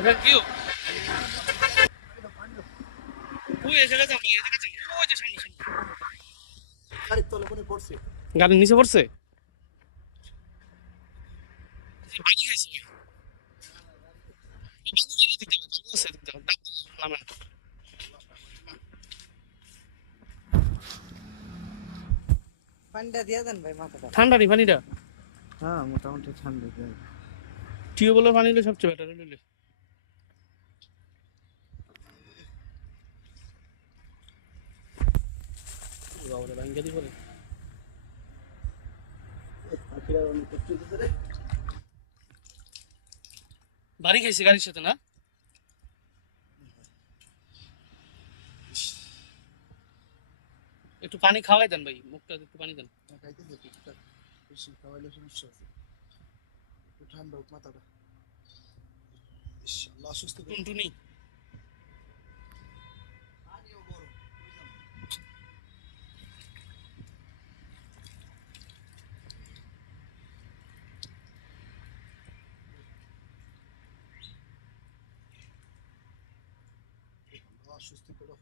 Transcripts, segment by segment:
ওই ওই যে সামনে, সামনে। গাড়ির তলে পড়ছে গাড়ির নিচে পড়ছে পানি খাইছে ভাই। এই বালু গাড়ি দিতে হবে, বালু আছে দিতে হবে, ডাব দাও, পানিটা দিয়ে দেন ভাই মাথাটা ঠান্ডা নি পানিটা হ্যাঁ মোটামুটি ঠান্ডা দিয়ে টিউবওয়েলের পানি হলে সবচেয়ে বেটার হইলে বাবারে ভাঙ্গা বাড়ি খাইছে গাড়ির সাথে না? একটু পানি খাওয়াই দেন ভাই মুখটা একটু পানি দেন। খাইতেছে টুকটাক বেশি খাওয়াইলে সমস্যা আছে একটু ঠান্ডা মাথাটা আল্লাহ সুস্থ টুনটুনি। সুস্থ করো।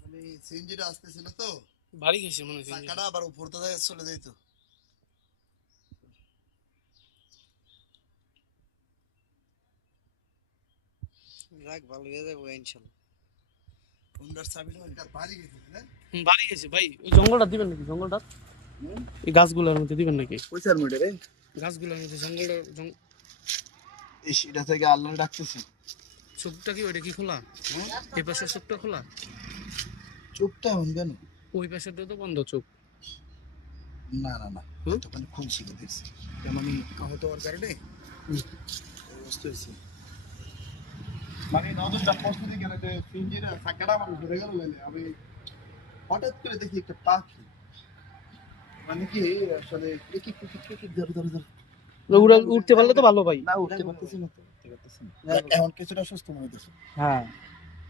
মানে সিএনজিটা আসতেছিল তো। বাড়ি খাইছে মনে হয় চাকাটা আবার উপর তো চলে যাইতো। যাক ভালো হয়ে যাব ইনশাল্লাহ। হোন্ডার চাবিটা এটা বাড়ি গেছে না? বাড়ি গেছে ভাই। ওই জঙ্গলটা দিবেন নাকি? জঙ্গলটা? এই গাছগুলোর মধ্যে দিবেন নাকি? পয়সার মধ্যে রে। গাছগুলোর মধ্যে জঙ্গলটা জং- ইস থেকে আল্লাহ ডাকতেছি। চোখটা কি ওইটা কি খোলা? এই পাশের চোখটা খোলা? চোখটা এমন কেন? ওই পাশেরটা তো বন্ধ চোখ। না না না। হুম? এটা মানে খুন শিখে দেখছি তেমনি আহত হওয়ার কারণে? অবস্থা হয়েছে। মানে নজরটা প্রস্তুতি কেন যে সিঞ্জিরা চাকাটা আমার ধরে গেল আমি হঠাৎ করে দেখি একটা পাখি। মানে কি আসলে কি কি কি কি কি ধরে ধরে ধরে। উড়া উঠতে পারলে তো ভালো ভাই। না উঠতে পারতেছি না এখন কিছুটা সুস্থ মনে হইতেছে। হ্যাঁ।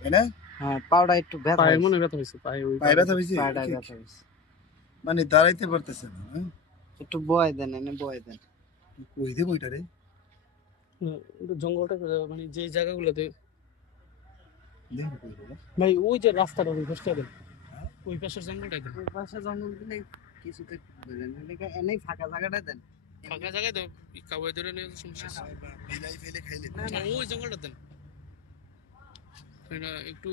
তাই না? হ্যাঁ পাউডার একটু ব্যথা পায়ের মনে ব্যথা হয়েছে পায়ে ওই পায়ে ব্যথা পাউডার ব্যথা হয়েছে। মানে দাঁড়াইতে পারতেছে না হ্যাঁ? একটু বয় দেন এনে বয় দেন। কই দেবো এটা রে? জঙ্গলটা মানে যে জায়গাগুলোতে দেখো ভাই ওই যে রাস্তাটা ওই পাশটা দেন ওই পাশের জঙ্গলটাই দেন ওই পাশে জঙ্গল দিলে কিছুতে এনেই ফাঁকা জায়গাটা দেন। ফাঁকা জায়গায় দাও কাউয়াই ধরে নিয়ে সমস্যা বিলাই ফেলে খাইলে ওই জঙ্গলটা দেন। একটু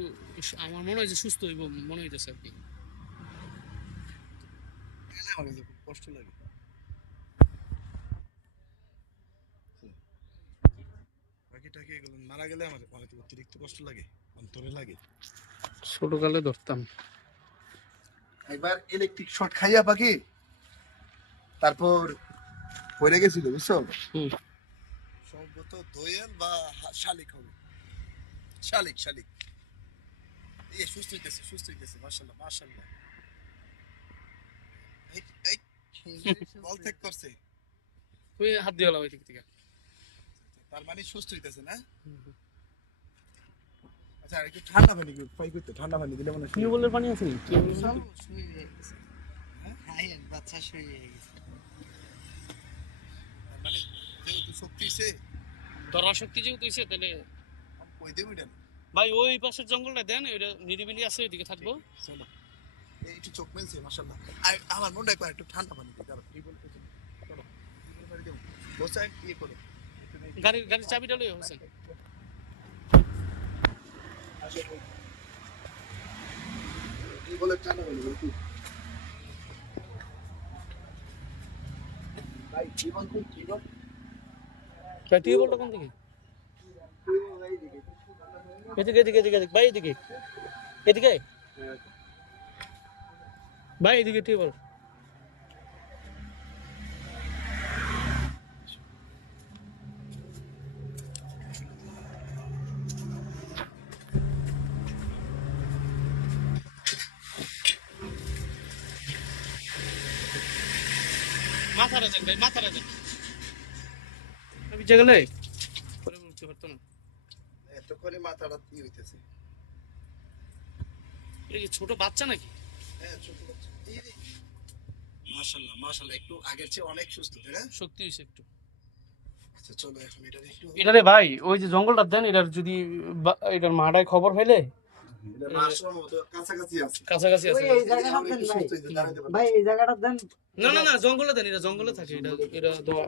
আমার মনে হয় যে সুস্থ হইব মনে হইতেছে আর কি। কষ্ট লাগে। পাখিটাকে এগুলো মারা গেলে আমার অতিরিক্ত কষ্ট লাগে অন্তরে লাগে। ছোটকালে ধরতাম। একবার ইলেকট্রিক শর্ট খাইয়া পাখি তারপর পড়ে গেছিল বুঝছ? সম্ভবত দোয়েল বা শালিক হবে। শালিক শালিক। এই সুস্থ হইতেছে সুস্থ হইতেছে বল করছে। হাত দিয়ে ওই দিক থেকে তার মানে সুস্থ হইতেছে না? আচ্ছা একটু ঠান্ডা পানি পাই করতে ঠান্ডা পানি দিলে মনে হয় টিউবওয়েলের পানি আছে? শুয়ে গেছে। হ্যাঁ বাচ্চা শুয়ে গেছে তার মানে যেহেতু শক্তি হইছে ধরার শক্তি যেহেতু হইছে তাহলে কই দেবো এটা? ভাই ওই পাশের জঙ্গলটা দেন এটা নিরিবিলি আছে ওইদিকে থাকব। চলো। এই একটু চোখ মেলছে মাশাল্লাহ আর আমার মনটা একবার একটু ঠান্ডা পানি দিই দাঁড়াও টিউবওয়েল পেছনে চলো বসে ইয়ে করো। গাড়ির গাড়ির চাবিটা লই হোসেন। টিউবওয়েলের ঠান্ডা পানি ভাই টিউবওয়েল খুব টিউবওয়েল টিউবওয়েলটা কোন দিকে? এদিকে এদিকে এদিকে এদিকে, ভাই এদিকে। এদিকে? ভাই এদিকে টিউবওয়েল মাথা রাখেন ভাই মাথা রাখেন আমি গেলে পরে উঠতে পারতো না। এত করে মাথাটা ই হইতেছে। এই ছোট বাচ্চা নাকি? হ্যাঁ ছোট বাচ্চা। এই রে মাশাল্লাহ মাশাল্লাহ একটু আগের চেয়ে অনেক সুস্থ তাই না? শক্তি হয়েছে একটু। আচ্ছা চলো এখন এটা দেখি এটারে ভাই ওই যে জঙ্গলটা দেন এটার যদি এটার মাটায় খবর মতো কাছাকাছি আছে। ভাই। এই জায়গাটা দেন। না না না জঙ্গলে দেন এটা জঙ্গলে থাকে এটা এটা তোমার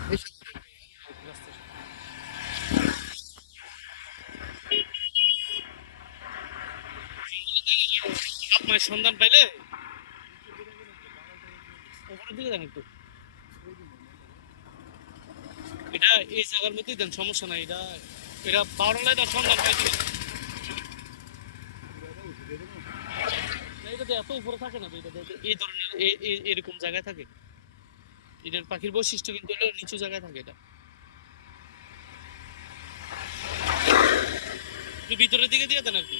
আপনার সন্ধান পাইলে? দিকে যান একটু। এটা এই জায়গার মধ্যেই দেন, সমস্যা নাই, এটা এটা পাওয়ার লাইট সন্ধান পাই দিবেন। এটা তো এত উপরে থাকে না এটা এই ধরনের এরকম জায়গায় থাকে। এটার পাখির বৈশিষ্ট্য কিন্তু হলো নিচু জায়গায় থাকে এটা। ভিতরের দিকে দিয়ে দেন আর কি।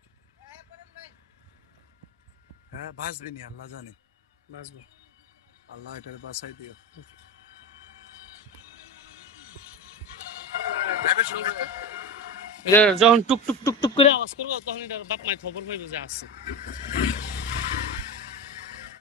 হ্যাঁ বাঁচবে নি আল্লাহ জানে। বাসবো আল্লাহ এটার বাঁচাই দিও। যখন টুক টুক টুক টুক করে আওয়াজ করব তখন এটার বাপ মায় খবর পাইব যে আসছে